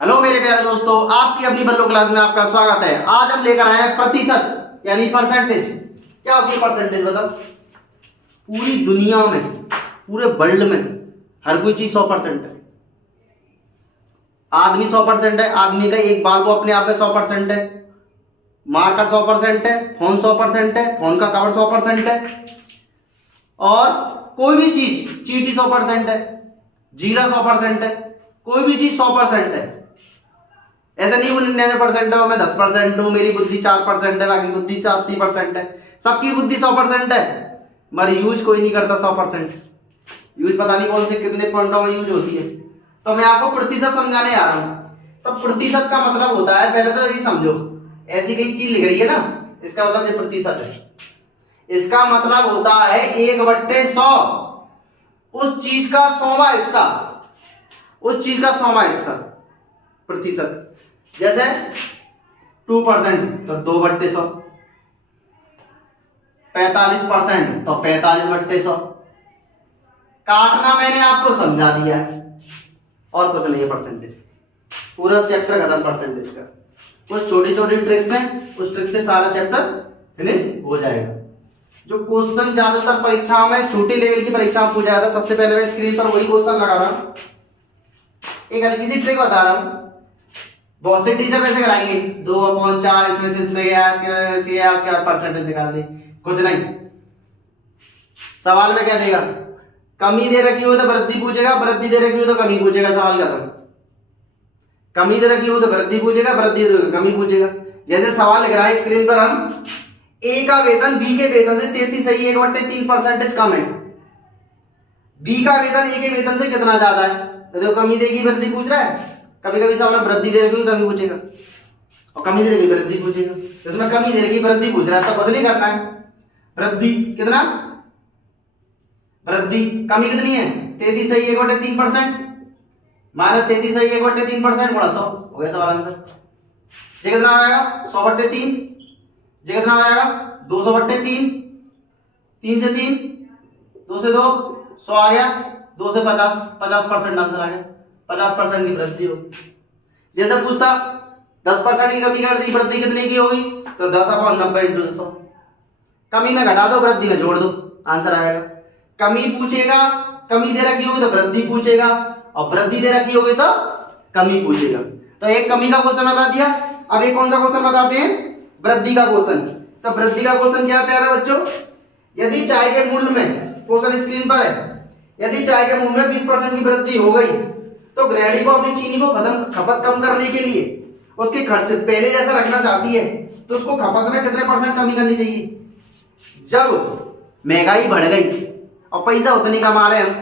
Hello मेरे प्यारे दोस्तों, आपकी अपनी बल्लो क्लास में आपका स्वागत है। आज हम लेकर आए हैं प्रतिशत यानी परसेंटेज। क्या होती है परसेंटेज? मतलब पूरी दुनिया में, पूरे वर्ल्ड में हर कोई चीज 100% है। आदमी 100% है, आदमी का एक बाल को अपने आप में 100% है, मार्कर 100% है, फोन 100% है, फोन का कवर 100% है, और कोई भी चीज चींटी 100% है, जीरा 100% है, कोई भी चीज 100% है। ऐसा नहीं वो 99% है, मैं 10% हूँ, मेरी बुद्धि 4% है, बाकी बुद्धि 80% है। सबकी बुद्धि 100% है, मगर यूज कोई नहीं करता 100%। यूज पता नहीं कौन से कितने पॉइंटों में यूज होती है। तो मैं आपको प्रतिशत समझाने आ रहा हूँ। तो प्रतिशत का मतलब होता है, पहले तो ये समझो, ऐसी कई चीज लिख रही है ना, इसका मतलब ये प्रतिशत है। इसका मतलब होता है 1/100, उस चीज का 100वां हिस्सा, उस चीज का 100वां हिस्सा प्रतिशत। जैसे 2% तो 2/100, 45% तो 45/100। काटना मैंने आपको समझा दिया है, और कुछ नहीं है परसेंटेज। पूरा चैप्टर खत्म परसेंटेज का। कुछ छोटी छोटी ट्रिक्स हैं, उस ट्रिक से सारा चैप्टर फिनिश हो जाएगा। जो क्वेश्चन ज्यादातर परीक्षाओं में, छोटी लेवल की परीक्षा में पूछा जाता है, सबसे पहले मैं स्क्रीन पर वही क्वेश्चन लगा रहा हूं। एक हल्की सी ट्रिक बता रहा हूं। बहुत से टीचर वैसे कराएंगे 2/4, इसमें से इसमें गया, इसके गया, उसके बाद परसेंटेज निकाल दी। कुछ नहीं, सवाल में क्या देगा? कमी दे रखी हो तो वृद्धि पूछेगा, वृद्धि दे रखी हो तो कमी पूछेगा। सवाल खत्म। कमी दे रखी हो तो वृद्धि पूछेगा, वृद्धि दे रखी हो तो कमी पूछेगा। जैसे सवाल लिख रहा है स्क्रीन पर, हम ए का वेतन बी के वेतन से 33 सही 1/3% कम है। बी का वेतन ए के वेतन से कितना ज्यादा है? तो देखो, कमी देगी वृद्धि पूछ रहा है। कभी कभी सवाल में वृद्धि दे रखी कमी पूछेगा, और कमी दे रखी वृद्धि पूछेगा। इसमें कमी दे रखी वृद्धि पूछ रहा है, तो कुछ नहीं करना है। वृद्धि कितना? वृद्धि कमी कितनी है? 33 सही 1/3% माइनस 33 सही 1/3% गुणा 100 हो गया सवाल आंसर। ये कितना हो जाएगा? 100/3। ये कितना हो जाएगा? 200/3। 3 से 3, 2 से 2, 100 आ गया। 2 से 50, 50% आंसर आ गया। 50% की वृद्धि हो। जैसे पूछता 10% की कमी कर दी, वृद्धि कितने की होगी? तो 10/90 × 100। कमी में घटा दो, वृद्धि में जोड़ दो, आंसर आएगा। कमी पूछेगा, कमी दे रखी होगी तो वृद्धि पूछेगा, और वृद्धि दे रखी होगी तो कमी पूछेगा। तो एक कमी का क्वेश्चन बता दिया। अब एक कौन सा क्वेश्चन बताते हैं? वृद्धि का क्वेश्चन। तो वृद्धि का क्वेश्चन क्या है प्यारे बच्चों? यदि चाय के मूल्य में, क्वेश्चन स्क्रीन पर है, यदि चाय के मूल्य में 20% की वृद्धि हो गई, तो गृहिणी को अपनी चीनी को खपत कम करने के लिए उसके खर्च पहले जैसा रखना चाहती है, तो उसको खपत में कितने % कमी करनी चाहिए? जब महंगाई बढ़ गई और पैसा उतनी कमा रहे हम,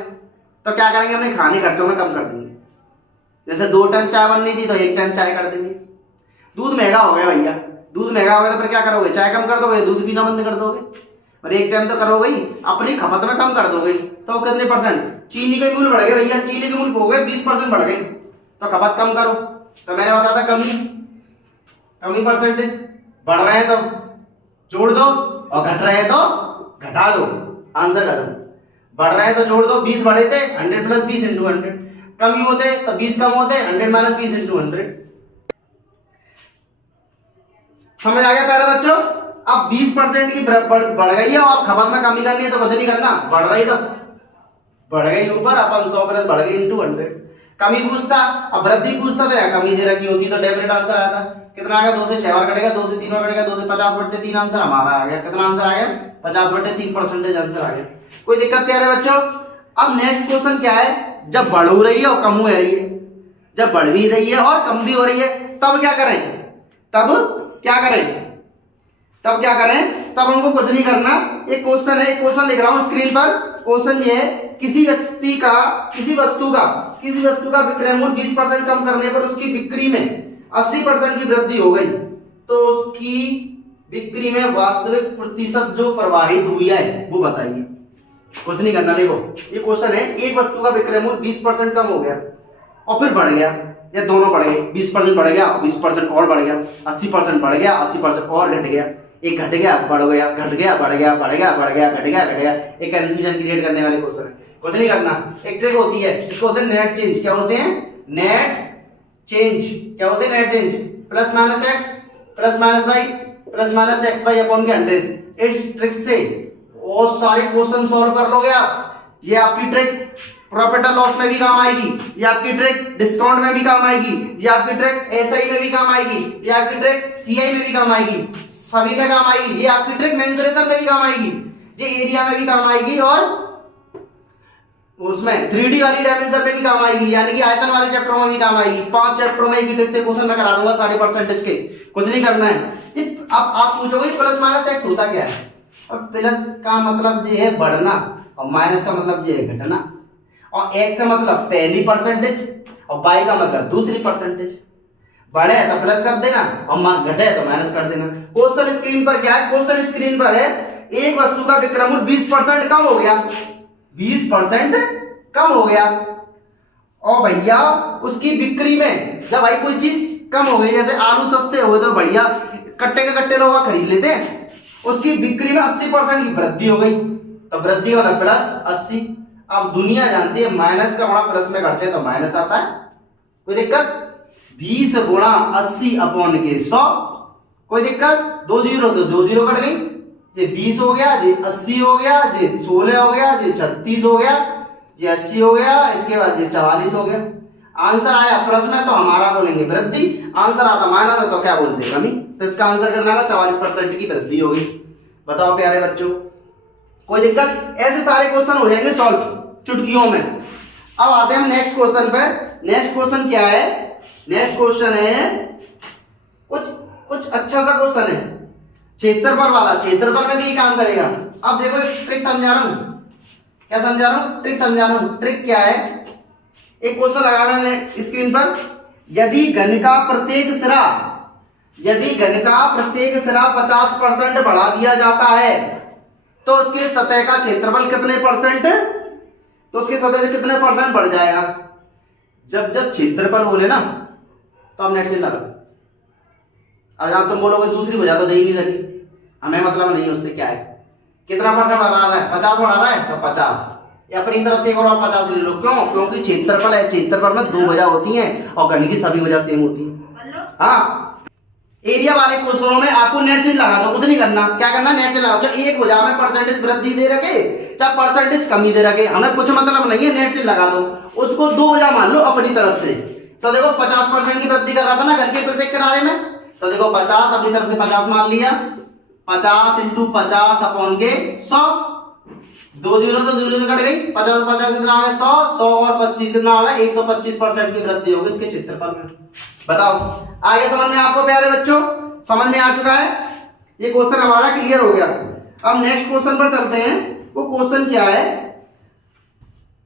तो क्या करेंगे? अपने खाने खर्चों में कम कर देंगे। जैसे 2 टाइम चाय बननी थी तो 1 टाइम चाय कर देंगे। दूध महंगा हो गया भैया, दूध महंगा हो गया तो फिर क्या करोगे? चाय कम कर दोगे, दूध पीना बंद कर दोगे, और 1 टाइम तो करोगे ही, अपनी खपत में कम कर दोगे। तो कितने %? चीनी के मूल्य बढ़ गए भैया, चीनी के मूल्य हो गए 20% बढ़ गए, तो खपत कम करो। तो मैंने बताया था कमी परसेंटेज। बढ़ रहे हैं तो जोड़ दो, और घट रहे हैं तो घटा दो, आंसर खत्म। बढ़ रहे हैं तो जोड़ दो, 20 बढ़े थे 100 + 20 × 100। कमी होते तो 20 कम होते 100 - 20 × 100। समझ आ गया प्यारे बच्चों? अब 20% की बढ़ गई है और आप खपत में कमी करनी है, तो कुछ नहीं करना। बढ़ रही तो बढ़ गई ऊपर, अपन 100 + बढ़ गई × 100। कमी पूछता, अब वृद्धि पूछता तो या कमी दे रखी होती तो डेफिनेट आंसर आता। कितना आ गया? 2 से 6 बार कटेगा, 2 से 3 बार कटेगा, 2 से 50/3 आंसर हमारा आ गया। कितना आंसर आ गया? 50/3% आंसर आ गया। कोई दिक्कत प्यारे बच्चों? अब नेक्स्ट क्वेश्चन क्या है? जब बढ़ हो रही है और कम हो रही है, जब बढ़ भी रही है और कम भी हो रही है, तब क्या करें? तब क्या करें? तब हमको कुछ नहीं करना। एक क्वेश्चन है, एक क्वेश्चन लिख रहा हूं स्क्रीन पर। क्वेश्चन ये है, किसी वस्तु का विक्रय मूल्य 20% कम करने पर उसकी बिक्री में 80% की वृद्धि हो गई, तो उसकी बिक्री में वास्तविक प्रतिशत जो प्रवाहित हुई है वो बताइए। कुछ नहीं करना। देखो, ये क्वेश्चन है, एक वस्तु का विक्रय मूल्य 20% कम हो गया और फिर बढ़ गया, या दोनों बढ़ गए, 20% बढ़ गया, 20% और बढ़ गया, 80% बढ़ गया, 80% और घट गया, एक घट गया, बढ़ गया, घट गया, बढ़ गया, बढ़ गया, बढ़ गया, घट गया, घट गया। एक कंफ्यूजन क्रिएट करने वाले क्वेश्चन है। कुछ नहीं करना। एक ट्रिक होती है, इसको होते हैं नेट चेंज। क्या होते हैं? नेट चेंज क्या होते हैं, net change plus minus X plus minus Y plus minus X Y upon के 100। इस ट्रिक से बहुत सारे क्वेश्चन सॉल्व कर लोगे आप। ये आपकी ट्रिक प्रॉफिट और लॉस में भी काम आएगी, ये आपकी ट्रिक डिस्काउंट में भी काम आएगी, ये आपकी ट्रिक एसआई में भी काम आएगी, ये आपकी ट्रिक सीआई में भी काम आएगी, सभी में काम आएगी। ये आपकी ट्रिक मेंसुरेशन में भी काम आएगी, ये एरिया में भी काम आएगी और उसमें 3D वाली डायमेंशन में भी काम आएगी, यानी कि आयतन वाले चैप्टरों में भी काम आएगी। 5 चैप्टरों में एक ट्रिक से क्वेश्चन मैं करा दूंगा सारे परसेंटेज के, कुछ नहीं करना है। अब आप पूछोगे प्लस माइनस एक्स होता क्या है, और प्लस का मतलब ये है बढ़ना और माइनस का मतलब ये है घटना, और एक का मतलब पहली परसेंटेज और बाई का मतलब दूसरी परसेंटेज। बढ़े तो प्लस कर देना और घटे तो माइनस कर देना। क्वेश्चन स्क्रीन पर क्या है, क्वेश्चन स्क्रीन पर है एक वस्तु का विक्रय मूल्य 20% कम हो गया, 20% कम हो गया, और भैया उसकी बिक्री में जब भाई कोई चीज कम हो गई, जैसे आलू सस्ते हो गए तो भैया कट्टे के कट्टे लोग खरीद लेते हैं, उसकी बिक्री में 80% की वृद्धि हो गई, तो वृद्धि वाला प्लस 80। अब दुनिया जानती है माइनस का गुणा प्लस में करते हैं तो माइनस आता है, कोई दिक्कत। 20 गुणा 80 अपॉन के 100, कोई दिक्कत। 2 जीरो तो 2 जीरो कट गई, ये 20 हो गया, ये 80 हो गया, ये 16 हो गया, ये 36 हो गया, ये 80 हो गया, इसके बाद ये 44 हो गया। आंसर आया प्लस में तो हमारा बोलेंगे वृद्धि, आंसर आता माइनस में तो क्या बोलते कमी। तो इसका आंसर कितना होगा, 44% की वृद्धि होगी। बताओ प्यारे बच्चों, कोई दिक्कत। ऐसे सारे क्वेश्चन हो जाएंगे सॉल्व चुटकियों में। अब आते हैं हम नेक्स्ट क्वेश्चन पे। नेक्स्ट क्वेश्चन क्या है, नेक्स्ट क्वेश्चन है कुछ अच्छा सा क्वेश्चन है, क्षेत्रफल वाला। क्षेत्रफल में भी काम करेगा। अब देखो एक ट्रिक समझा रहा हूं, क्या समझा रहा हूं, ट्रिक समझा रहा हूं। ट्रिक क्या है, एक क्वेश्चन लगा मैंने स्क्रीन पर। यदि घन का प्रत्येक सिरा 50% बढ़ा दिया जाता है तो उसके सतह का क्षेत्रफल कितने परसेंट, तो उसके सतह से कितने परसेंट बढ़ जाएगा। जब क्षेत्रफल बोले ना तो हम नेट से लगा। अब जब तुम बोलोगे दूसरी वजह तो दे ही नहीं रही, हमें मतलब नहीं उससे क्या है, कितना परसेंट बढ़ा रहा है, 50 बढ़ा रहा है तो 50, या अपनी तरफ से एक और 50 ले लो। क्यों, क्योंकि क्षेत्रफल है, क्षेत्रफल में 2 वजह होती हैं और घन की सभी वजह सेम होती है। हाँ, एरिया वाले क्वेश्चनों में आपको नेट से लगा दो, कुछ नहीं करना। क्या करना, नेट से लगाओ। चाहे एक वजह में परसेंटेज वृद्धि दे रखे, चाहे परसेंटेज कमी दे रखे, हमें कुछ मतलब नहीं है, नेट से लगा दो। उसको 2 वजह मान लो अपनी तरफ से। तो देखो 50% की वृद्धि कर रहा था ना घन के प्रत्येक किनारे में, तो देखो 50 अपनी तरफ से 50 मान लिया, 50 × 50 अपॉन के 100, 2 जीरो तो 2 जीरो कट गई, 50 50 कितना हो गया 100, 100 और 25 कितना हो गया 125% की वृद्धि होगी इसके क्षेत्रफल में। बताओ आगे समझ में आपको प्यारे बच्चों, समझ में आ चुका है, ये क्वेश्चन हमारा क्लियर हो गया। अब नेक्स्ट क्वेश्चन पर चलते हैं। वो क्वेश्चन क्या है,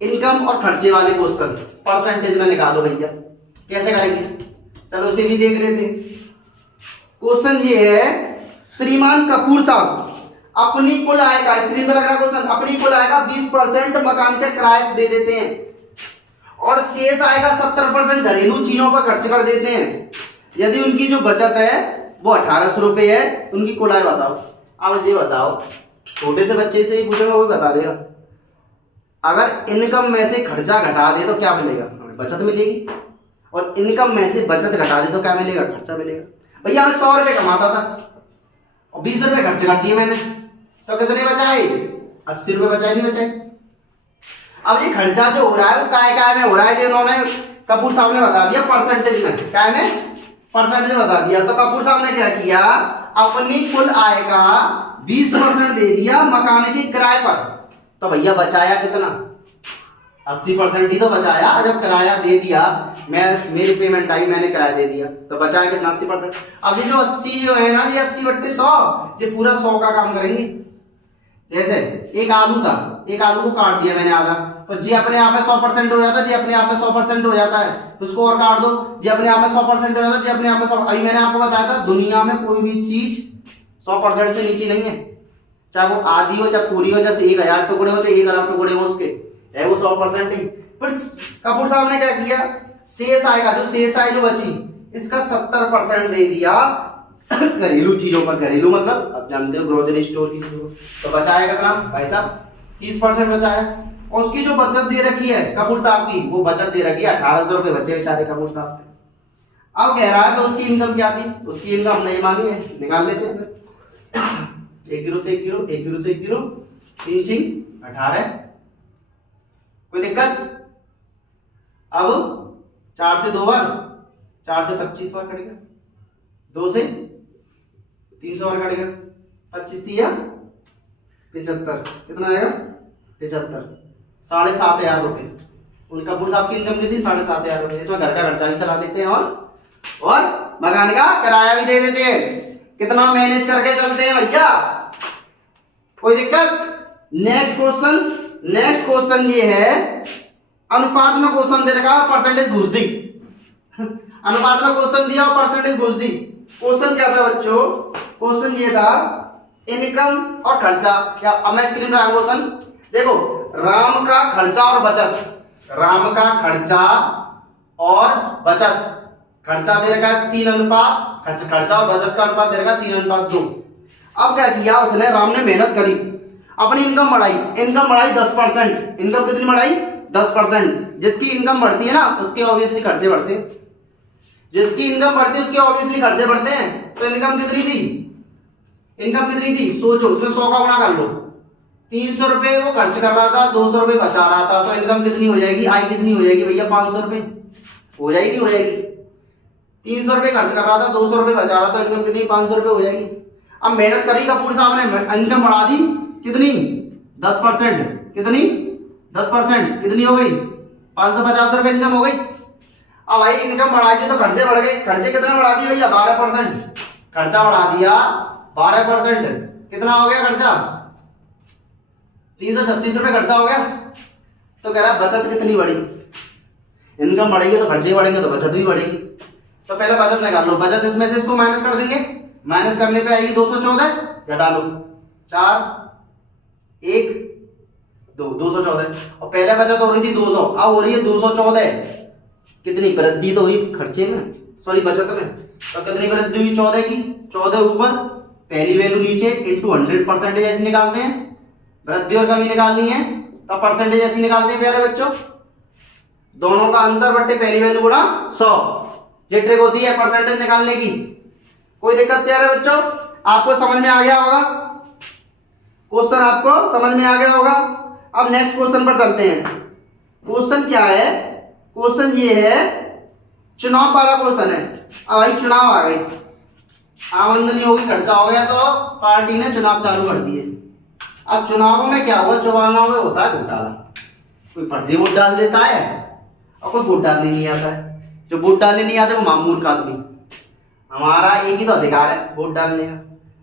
इनकम और खर्चे वाले क्वेश्चन, परसेंटेज में निकालो भैया। कैसे करेंगे, चलो उसे भी देख लेते हैं। क्वेश्चन ये है, श्रीमान कपूर साहब अपनी कुल आय का, स्क्रीन पर लग रहा क्वेश्चन, अपनी कुल आय का 20% मकान के किराए दे देते हैं और शेष आय का 70% घरेलू चीजों पर खर्च कर देते हैं। यदि उनकी जो बचत है वो 1800 रुपए है, उनकी कुल आय बताओ। अब ये बताओ, छोटे से बच्चे से ही पूछेंगे वो बता देगा। अगर इनकम में से खर्चा घटा दे तो क्या मिलेगा, हमें बचत मिलेगी, और इनकम में से बचत घटा दे तो क्या मिलेगा, खर्चा मिलेगा। भैया मैं 100 रुपए कमाता था और 20 रुपए खर्च कर दिए मैंने, तो कितने बचाए, 80 रुपए बचाए, नहीं बचाए। अब ये खर्चा जो हो रहा है वो काय में हो रहा है, जो इन्होंने कपूर साहब ने बता दिया परसेंटेज में, काय में परसेंटेज बता दिया। तो कपूर साहब ने क्या किया, अपनी कुल आय का 20% दे दिया मकान के किराए पर, तो भैया बचाया कितना, 80% ही तो बचाया। जब किराया दे दिया, मेरी पेमेंट आई, मैंने किराया दे दिया, तो बचाया कितना, 80%। अब ये जो 80 जो है ना, ये 80/100, ये पूरा 100 का काम करेंगे। जैसे एक आलू था, एक आलू को काट दिया मैंने आधा, तो जी अपने आप में 100% हो जाता है, जी अपने आप में 100% हो जाता है, तो उसको और काट दो, जी अपने आप में 100% हो जाता है, जी अपने आप में 100। अभी मैंने आपको बताया था दुनिया में कोई भी चीज 100% से नीचे नहीं है, चाहे वो आधी हो चाहे पूरी हो, चाहे 1000 टुकड़े हो चाहे 1 अरब टुकड़े हो, उसके है वो 100% ही। पर कपूर साहब ने क्या किया, शेष आएगा, जो शेष आय जो बची, इसका 70% दे दिया घरेलू चीजों पर। घरेलू मतलब अब जानते हो ग्रोसरी स्टोर की, तो बचाया कितना भाई साहब, 30% बचाया। और उसकी जो बचत दे रखी है कपूर साहब की, वो बचत दे रखी है 1800 रुपए बचे बेचारे कपूर साहब। अब कह रहा है तो उसकी इनकम क्या थी, उसकी इनकम नहीं मानी है, निकाल लेते हैं फिर। 1 0 से 1 0, 1 0 से 1 0, 3 6 18, कोई दिक्कत। अब 4 से 2 बार, 4 से 25 बार कटेगा, 2 से 300 बार कटेगा, 25 दिया 75, कितना आएगा 75, 7,500 रुपये। उनका पुरुष आपकी इनकम कितनी 7,500 रुपये। इसमें घर का खर्चा भी चला लेते हैं और मकान का किराया भी दे देते हैं। कितना मैनेज करके चलते हैं भैया, कोई दिक्कत। नेक्स्ट क्वेश्चन ये है, अनुपात में क्वेश्चन दे रखा, परसेंटेज घुस दी। अनुपात में क्वेश्चन दिया और परसेंटेज घुस दी। क्वेश्चन क्या था बच्चों, क्वेश्चन ये था इनकम और खर्चा। क्या अब मैं स्क्रीन पर आया क्वेश्चन देखो, राम का खर्चा और बचत, राम का खर्चा और बचत। खर्चा दे रखा है 3 अनुपात, खर्चा और बचत का अनुपात दे रखा है 3 अनुपात 2। अब क्या किया उसने, राम ने मेहनत करी, अपनी इनकम बढ़ाई, 10%। इनकम कितनी बढ़ाई 10%। जिसकी इनकम बढ़ती है ना उसके ऑब्वियसली खर्चे बढ़ते हैं, जिसकी इनकम बढ़ती है उसके ऑब्वियसली खर्चे बढ़ते हैं। तो इनकम कितनी थी, इनकम कितनी थी सोचो, उसमें 100 का गुणा कर लो। 300 रुपए वो खर्च कर रहा था, 200 रुपए बचा रहा था, तो इनकम कितनी हो जाएगी, आय कितनी हो जाएगी भैया 500 रुपए हो जाएगी, हो जाएगी। 300 रुपए खर्च कर रहा था, 200 रुपए बचा रहा था, इनकम कितनी 500 रुपए हो जाएगी। अब मेहनत करी कपूर साहब ने, इनकम बढ़ा दी कितनी 10%, कितनी 10%, कितनी हो गई 550 रुपए इनकम हो गई। अब भाई इनकम बढ़ा दी तो खर्चे बढ़ गए, खर्चे कितने बढ़ा दिए भैया 12%, खर्चा बढ़ा दिया 12%, कितना हो गया खर्चा 336 रुपए खर्चा हो गया। तो कह रहा है बचत कितनी बढ़ी, इनकम बढ़ेगी तो खर्चे बढ़ेंगे तो बचत भी बढ़ेगी। तो पहले बचत निकाल लो, बचत इसमें से इसको माइनस कर देंगे, माइनस करने पे आएगी 214, घटा लो 4 1 2 214। और पहले बचत हो रही थी 200, अब हो रही है 214। कितनी वृद्धि तो हुई खर्चे में, सॉरी बचत में। तो कितनी वृद्धि हुई 14 की, 14 ऊपर पहली वैल्यू नीचे इंटू 100% ऐसे निकालते हैं। वृद्धि और कमी निकालनी है तो परसेंटेज ऐसे निकालते हैं प्यारे बच्चों, दोनों का अंतर बट्टे पहली वैल्यू गुणा 100। ये ट्रिक होती है परसेंटेज निकालने की। कोई दिक्कत प्यारे बच्चों, आपको समझ में आ गया होगा, क्वेश्चन आपको समझ में आ गया होगा। अब नेक्स्ट क्वेश्चन पर चलते हैं। क्वेश्चन क्या है, क्वेश्चन ये है चुनाव वाला क्वेश्चन है। अब भाई चुनाव आ गई, आमदनी होगी खर्चा हो गया, तो पार्टी ने चुनाव चालू कर दिए। अब चुनावों में क्या हुआ, चुनावों में होता है घोटाला, कोई फर्जी वोट डाल देता है और कोई वोट डालने नहीं आता है। जो वोट डालने नहीं आते वो मामूल का आदमी, हमारा एक ही तो अधिकार है वोट डालने का,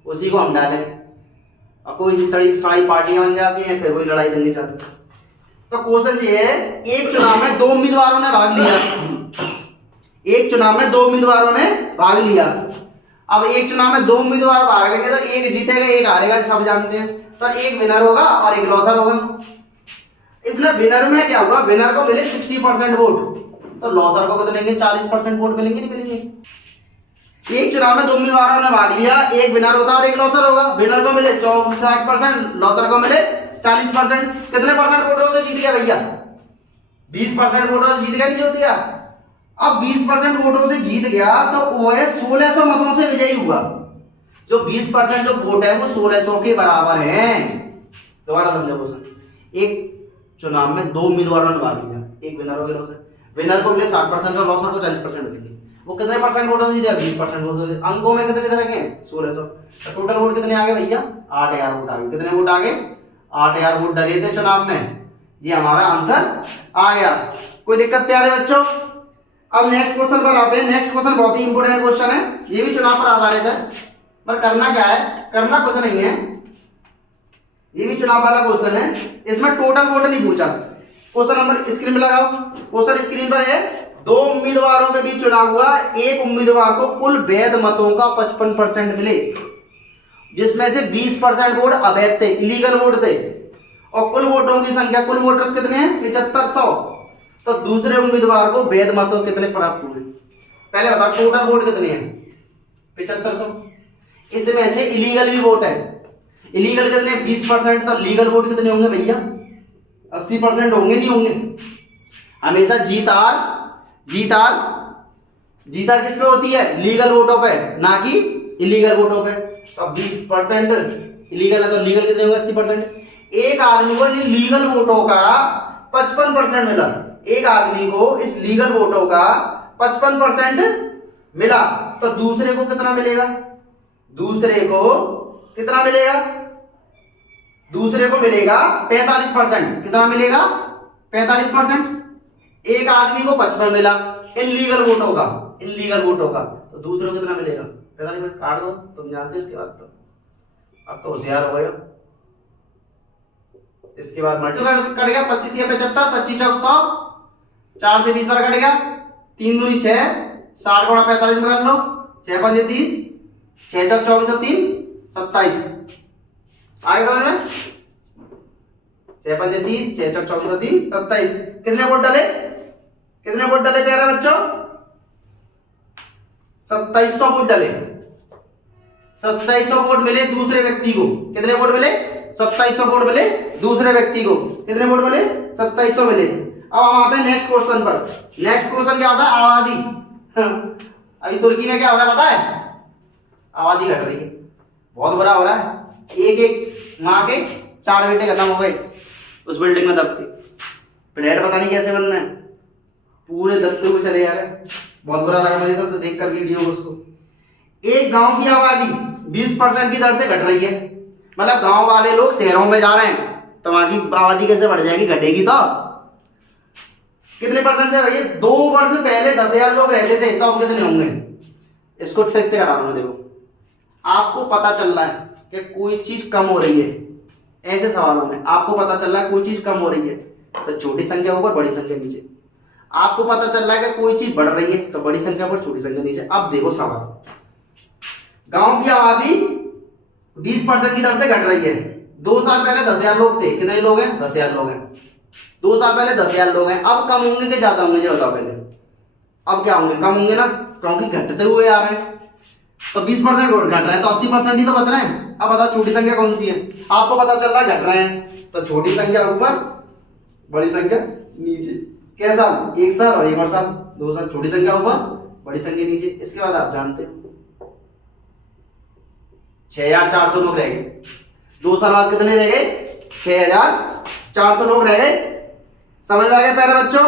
उसी को हम डालेंगे। और कोई सड़ी पार्टियां बन जाती हैं, फिर कोई लड़ाई करनी चाहती है। तो क्वेश्चन ये है, एक चुनाव में 2 उम्मीदवारों ने भाग लिया, एक चुनाव में 2 उम्मीदवारों ने भाग लिया। अब एक चुनाव में 2 उम्मीदवार भाग लेंगे तो एक जीतेगा एक हारेगा, सब जानते हैं। तो एक विनर होगा और एक लॉसर होगा। इसमें विनर में क्या होगा, विनर को मिले 60% वोट, तो लॉसर को कितने 40% वोट मिलेंगे, नहीं मिलेंगे। एक चुनाव में 2 उम्मीदवारों ने भाग लिया, एक विनर होता और एक लॉसर होगा। विनर को मिले 60%, लॉसर को मिले 40%। कितने परसेंट वोटों से जीत गया भैया, 20% वोटों से जीत गया, नहीं जीत गया। अब 20% वोटों से जीत गया तो वो है 1600 मतों से विजयी हुआ। जो 20% जो वोट है वो 1600 के बराबर है। दोबारा समझो क्वेश्चन, एक चुनाव में 2 उम्मीदवारों ने भाग लिया, एक विनर हो गया लॉसर। विनर को मिले 60% और लॉसर को 40% मिले। वो कितने परसेंट वोटों से जीते, 20% वोटों से। अंकों में कितने तरह के 1600, तो टोटल वोट कितने आ गए भैया 8000 वोट आ गए। कितने वोट आ गए 8000 वोट डले थे चुनाव में। ये हमारा आंसर आ गया। कोई दिक्कत प्यारे बच्चों। अब नेक्स्ट क्वेश्चन पर आते हैं। नेक्स्ट क्वेश्चन बहुत ही इंपॉर्टेंट क्वेश्चन है, ये भी चुनाव पर आधारित है, पर करना क्या है, करना कुछ नहीं है, ये भी चुनाव वाला क्वेश्चन है। इसमें टोटल वोट नहीं पूछा। क्वेश्चन नंबर स्क्रीन पे लगाओ, क्वेश्चन स्क्रीन पर है। 2 उम्मीदवारों के बीच चुनाव हुआ, एक उम्मीदवार को कुल वैध मतों का 55% मिले, जिसमें से 20% वोट अवैध थे, इलीगल वोट थे, और कुल वोटों की संख्या, कुल वोटर्स कितने हैं 7500। तो दूसरे उम्मीदवार को वैध मतों कितने प्राप्त हुए, पहले बताओ टोटल वोट कितने हैं 7500। इसमें से इलीगल भी वोट है, इलीगल कितने 20%, तो लीगल वोट कितने होंगे भैया 80% होंगे, नहीं होंगे। हमेशा जीत हार जीता किस पे होती है? लीगल वोटों पे, ना कि इलीगल वोटों पे। तो अब 20% इलीगल है तो लीगल कितने होंगे? 80%। एक आदमी को इन लीगल वोटों का 55% मिला, एक आदमी को इस लीगल वोटों का 55% मिला, तो दूसरे को कितना मिलेगा? दूसरे को कितना मिलेगा? दूसरे को मिलेगा 45%। कितना मिलेगा? 45%। एक आदमी को 55 मिला इन लीगल वोटों का, इन लीगल वोटों का, तो दूसरे को कितना मिलेगा? 45। काट दो, तुम जानते हो इसके बाद। तो अब तो होशियार हो गए। इसके बाद मल्टीप्लाई कट गया, 25 या 75, 25 चौक 100, 4 से 20 बार कट गया, 3 दूनी 6, 60 गुणा 45 में कर लो, 6 पंजे 30, 6 चौक 24 और 3 27। आगे समझ में? 6 पंजे 30, 6 चौक 24 और 3 27। कितने वोट डाले? कितने वोट डाले प्यारे बच्चों? 2700 वोट डाले। 2700 वोट मिले दूसरे व्यक्ति को। कितने वोट मिले? 2700 वोट मिले दूसरे व्यक्ति को। कितने वोट मिले? 2700 मिले। अब हम आते हैं नेक्स्ट क्वेश्चन पर। नेक्स्ट क्वेश्चन क्या होता है? आबादी। अभी तुर्की में क्या हो रहा है पता है? आबादी घट रही है, बहुत बुरा हो रहा है। एक एक माँ के 4 बेटे खत्म हो गए उस बिल्डिंग में दब के। फ्लैट पता नहीं कैसे बन रहे हैं, पूरे दबते हुए चले जा रहे हैं। बहुत बुरा लगा मुझे तो देख कर वीडियो को। उसको एक गांव की आबादी 20% की दर से घट रही है, मतलब गांव वाले लोग शहरों में जा रहे हैं, तो वहां की आबादी कैसे बढ़ जाएगी? घटेगी तो। कितने परसेंट से रही है? 2 वर्ष पहले 10,000 लोग रहते थे, तो अब कितने होंगे? इसको ठीक से करा रहा हूं। देखो, आपको पता चल रहा है कि कोई चीज कम हो रही है, ऐसे सवालों में आपको पता चल रहा है कोई चीज कम हो रही है तो छोटी संख्या ऊपर बड़ी संख्या नीचे। आपको पता चल रहा है कि कोई चीज बढ़ रही है तो बड़ी संख्या पर छोटी संख्या नीचे। अब देखो सवाल, गांव की आबादी 20% की दर से घट रही है। 2 साल पहले 10,000 लोग थे, कितने लोग हैं? 10,000 लोग हैं। 2 साल पहले 10,000 लोग हैं, अब कम होंगे कि ज्यादा होंगे? ये बताओ पहले। अब क्या होंगे? कम होंगे ना, क्योंकि घटते हुए आ रहे हैं। तो 20% घट रहे हैं तो 80% ही तो बच रहे हैं। अब बताओ छोटी संख्या कौन सी है? आपको पता चल रहा है घट रहे हैं, तो छोटी संख्या ऊपर बड़ी संख्या नीचे। कैसा? 1 साल और 1 और साल, 2 साल। छोटी संख्या ऊपर बड़ी संख्या नीचे। इसके बाद आप जानते हैं 6,400 लोग रह गए। 2 साल बाद कितने रह गए? 6,400 लोग रह गए। समझ में आ गया प्यारे बच्चों?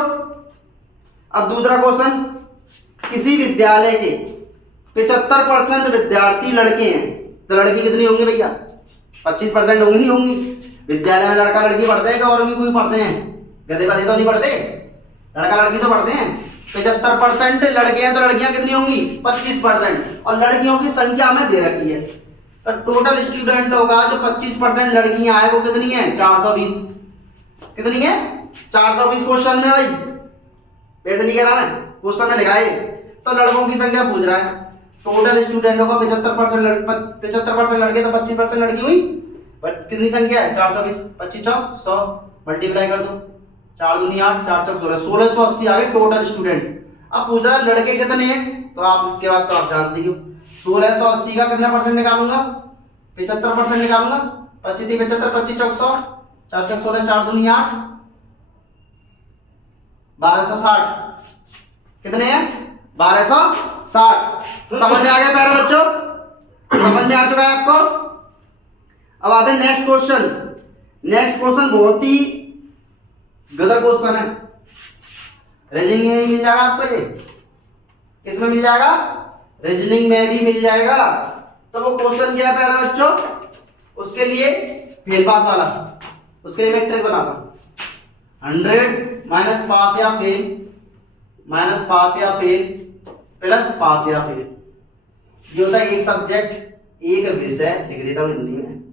अब दूसरा क्वेश्चन, किसी विद्यालय के 75% विद्यार्थी लड़के हैं, तो लड़की कितनी होंगी भैया? 25% होंगी, नहीं होंगी? विद्यालय में लड़का लड़की पढ़ते हैं कि और भी कोई पढ़ते हैं? गधे बधे तो नहीं पढ़ते, लड़का लड़की तो पढ़ते हैं। 75% लड़के हैं तो लड़कियां कितनी होंगी? 25%। और लड़कियों की संख्या में दे रखी है, तो टोटल स्टूडेंटों का जो 25% लड़कियां हैं वो कितनी है? 420। कितनी है? 420 क्वेश्चन में भाई, वैसे नहीं कह रहा मैं, क्वेश्चन में लिखा है। तो लड़कों की संख्या पूछ रहा है। टोटल स्टूडेंटों का 75% लड़के तो 25% लड़की हुई, बट कितनी संख्या है? 420। 25 चौक 100, मल्टीप्लाई कर दो, 4 दूनी 8, 4 चौक 16, 1680 आ गए टोटल स्टूडेंट। अब पूछ रहा है लड़के कितने हैं, तो आप इसके बाद तो आप जानते हो 1680 का कितना परसेंट निकालूंगा? 75% निकालूंगा। 25 75, 25 चौक 100, 4 चौक 16, 4 दूनी 8, 1260। कितने हैं? 1260। समझ में आ गया प्यारे बच्चों? समझ में आ चुका है आपको? अब आते हैं नेक्स्ट क्वेश्चन। नेक्स्ट क्वेश्चन बहुत ही गदर क्वेश्चन है, रीजनिंग में मिल जाएगा आपको। ये किसमें मिल जाएगा? रीजनिंग में भी मिल जाएगा। तो वो क्वेश्चन क्या है प्यारे बच्चों? उसके लिए फेल पास वाला, उसके लिए मैं ट्रिक बनाता हूं। 100 माइनस पास या फेल, माइनस पास या फेल, प्लस पास या फेल। ये होता है एक सब्जेक्ट, एक विषय, लिख देता हूं हिंदी में।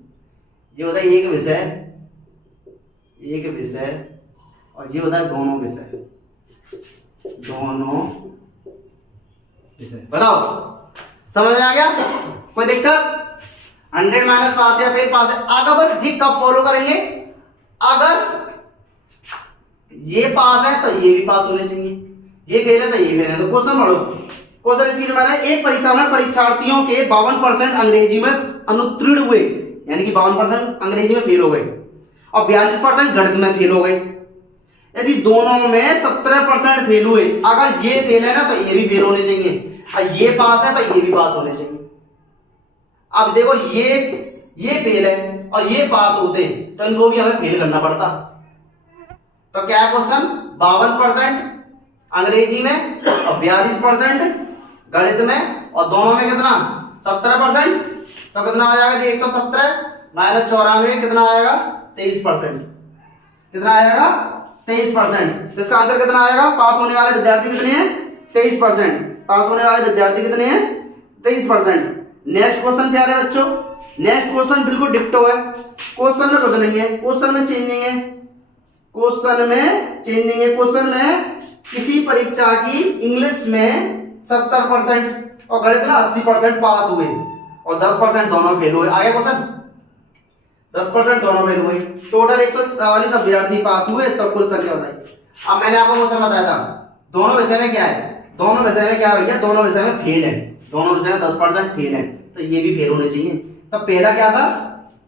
ये होता है एक विषय, एक विषय, और ये होता है दोनों विषय, दोनों विषय। बताओ समझ में आ गया? कोई दिक्कत? 100 माइनस पास या फेल, पास है। अगर जी कब फॉलो करेंगे? अगर ये पास है तो ये भी पास होने चाहिए, ये फेल है तो ये फेल है। तो क्वेश्चन पढ़ो। क्वेश्चन इसकी मैंने एक परीक्षा में परीक्षार्थियों के 52% अंग्रेजी में अनुत्तीर्ण हुए, यानी कि 52% अंग्रेजी में फेल हो गए, और 42% गणित में फेल हो गए। यदि दोनों में 70% फेल हुए, अगर ये फेल है ना तो ये भी फेल होने चाहिए, और ये पास है तो ये भी पास होने चाहिए। अब देखो ये फेल है और ये पास होते तो इनको भी हमें फेल करना पड़ता। तो क्या है क्वेश्चन, 52% अंग्रेजी में और 42% गणित में, और दोनों में कितना 70%, तो कितना आ जाएगा जी 117 माइनस 94 कितना आएगा 23%, कितना आएगा 23%। तो इसका आंसर कितना आएगा, पास होने वाले विद्यार्थी कितने हैं 23%, पास होने वाले विद्यार्थी कितने हैं 23%। नेक्स्ट क्वेश्चन क्या है बच्चों, नेक्स्ट क्वेश्चन बिल्कुल डिक्टो है, क्वेश्चन में कुछ नहीं है, क्वेश्चन में चेंजिंग है, क्वेश्चन में चेंजिंग है। क्वेश्चन में किसी परीक्षा की इंग्लिश में 70% और गणित में 80% पास हुए और 10% दोनों फेल हुए। आगे क्वेश्चन 10% दोनों फेल हुए, टोटल 144 अभ्यर्थी पास हुए, तो कुल संख्या बताइए। अब मैंने आपको क्वेश्चन बताया था दोनों विषय में क्या है, दोनों विषय में क्या भैया, दोनों विषय में फेल है, दोनों विषय में 10% फेल है, तो ये भी फेल होने चाहिए। तो पहला क्या था,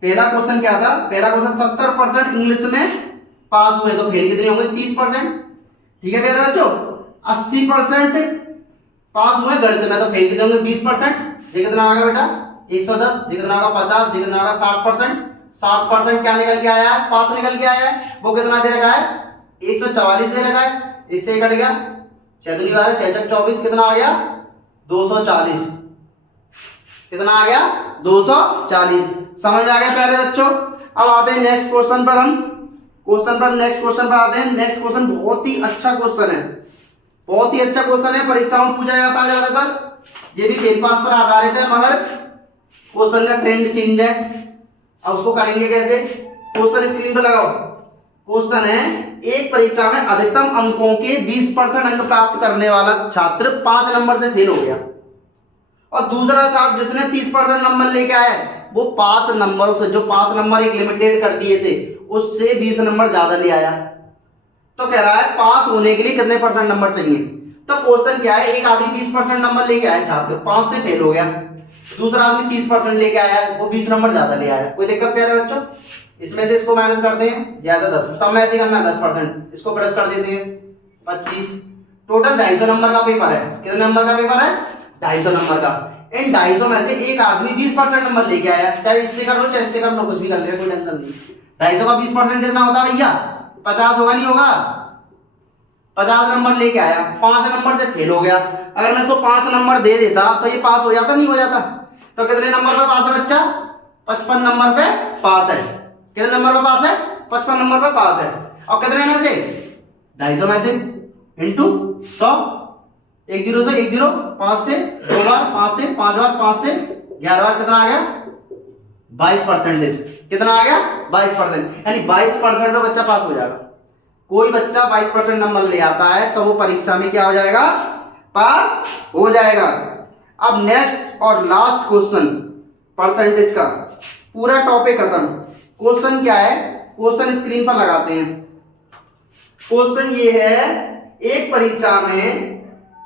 पहला क्वेश्चन क्या था, पहला क्वेश्चन 70% इंग्लिश में पास हुए तो फेल कितने होंगे 30%, ठीक है प्यारे बच्चों। 80% पास हुए गणित में तो फेल कितने होंगे 20%, ये कितना आ गया बेटा 110, ये कितना होगा 50, ये कितना होगा 60%। 7% क्या निकल के आया है, पास निकल के आया है, वो कितना दे रखा है 144 दे रखा है, इससे कट गया 6 दूनी 12, 6 6 24, कितना आ गया 240, कितना आ गया 240। समझ में आ गया प्यारे बच्चों। अब आते हैं नेक्स्ट क्वेश्चन पर, हम नेक्स्ट क्वेश्चन पर आते हैं। नेक्स्ट क्वेश्चन बहुत ही अच्छा क्वेश्चन है, बहुत ही अच्छा क्वेश्चन है, परीक्षाओं में पूछा जाता है ज्यादातर, ये भी फेल पास पर आधारित है, मगर क्वेश्चन का ट्रेंड चेंज है। अब उसको करेंगे कैसे, क्वेश्चन स्क्रीन पर लगाओ। क्वेश्चन है, एक परीक्षा में अधिकतम अंकों के 20% अंक प्राप्त करने वाला छात्र 5 नंबर से फेल हो गया, और दूसरा छात्र जिसने 30% नंबर लेके आया वो पास नंबर से, जो पास नंबर एक लिमिटेड कर दिए थे उससे 20 नंबर ज्यादा ले आया। तो कह रहा है पास होने के लिए कितने परसेंट नंबर चाहिए। तो क्वेश्चन क्या है, एक आदमी 20% नंबर लेके आया छात्र, 5 से फेल हो गया, दूसरा आदमी 30% लेके आया, वो 20 नंबर ज्यादा ले आया। कोई दिक्कत क्या है बच्चों, इसमें से इसको माइनस करते हैं, ज्यादा 10, सब में ऐसे करना है 10%, इसको प्लस कर देते हैं 25। टोटल 250 नंबर का पेपर है, कितने नंबर का पेपर है 250 नंबर का। इन 250 में से एक आदमी 20% नंबर लेके आया, चाहे इससे कर लो चाहे इससे कर लो, कुछ भी कर ले, कोई टेंशन नहीं। 250 का 20% कितना होता है भैया 50 होगा, नहीं होगा 50 नंबर लेके आया, 5 नंबर से फेल हो गया। अगर मैं इसको 5 नंबर दे देता तो ये पास हो जाता, नहीं हो जाता। तो कितने नंबर पे पास है बच्चा, 55 नंबर पे पास है। कितने नंबर पे पास है 55 नंबर पे पास है। और कितने में से 250 में से इंटू 100, 1 0 से 1 0, 5 से 2 बार, 5 से 5 बार, 5 से 11 बार, कितना आ गया 22%। कितना आ गया 22%, यानी 22% में बच्चा पास हो जाएगा। कोई बच्चा 22% नंबर ले आता है तो वो परीक्षा में क्या हो जाएगा, पास हो जाएगा। अब नेक्स्ट और लास्ट क्वेश्चन, परसेंटेज का पूरा टॉपिक खत्म। क्वेश्चन क्या है, क्वेश्चन स्क्रीन पर लगाते हैं। क्वेश्चन ये है, एक परीक्षा में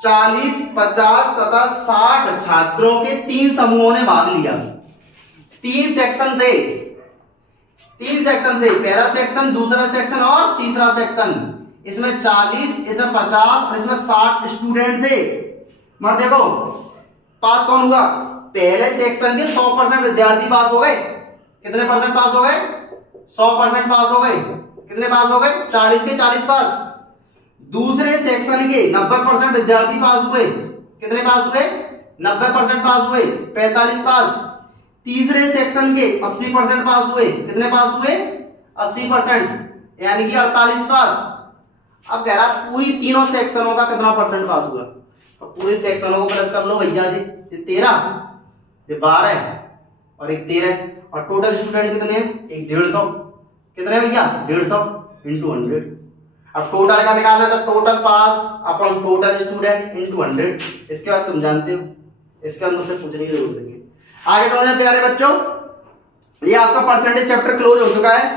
40, 50 तथा 60 छात्रों के 3 समूहों ने भाग लिया। 3 सेक्शन थे, 3 सेक्शन थे, पहला सेक्शन, दूसरा सेक्शन और तीसरा सेक्शन। इसमें 40, इसमें 50 और इसमें 60 स्टूडेंट थे। मगर देखो पास कौन हुआ, पहले सेक्शन के 100% विद्यार्थी पास हो गए। कितने परसेंट पास हो गए 100% पास हो गए। कितने पास हो गए 40 के 40 पास। दूसरे सेक्शन के 90% विद्यार्थी पास हुए। कितने पास हुए 90% पास हुए, 45 पास। तीसरे सेक्शन के 80% पास हुए। कितने पास हुए 80%, यानी कि 48 पास। अब कह रहा पूरी तीनों सेक्शनों का कितना परसेंट पास हुआ, तो पूरे सेक्शनों को प्लस कर लो भैया जी। ये 13, ये 12 और एक 13, और टोटल स्टूडेंट कितने हैं, एक 150। कितने भैया 150 इंटू 100। अब टोटल का निकालना है तो टोटल पास अपॉन टोटल स्टूडेंट इंटू 100। इसके बाद तुम जानते हो, इसके बाद मुझसे पूछने की जरूरत नहीं है। आगे समझे प्यारे बच्चों, ये आपका परसेंटेज चैप्टर क्लोज हो चुका है।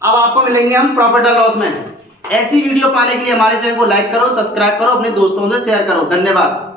अब आपको मिलेंगे हम प्रॉफिट और लॉस में। ऐसी वीडियो पाने के लिए हमारे चैनल को लाइक करो, सब्सक्राइब करो, अपने दोस्तों से शेयर करो। धन्यवाद।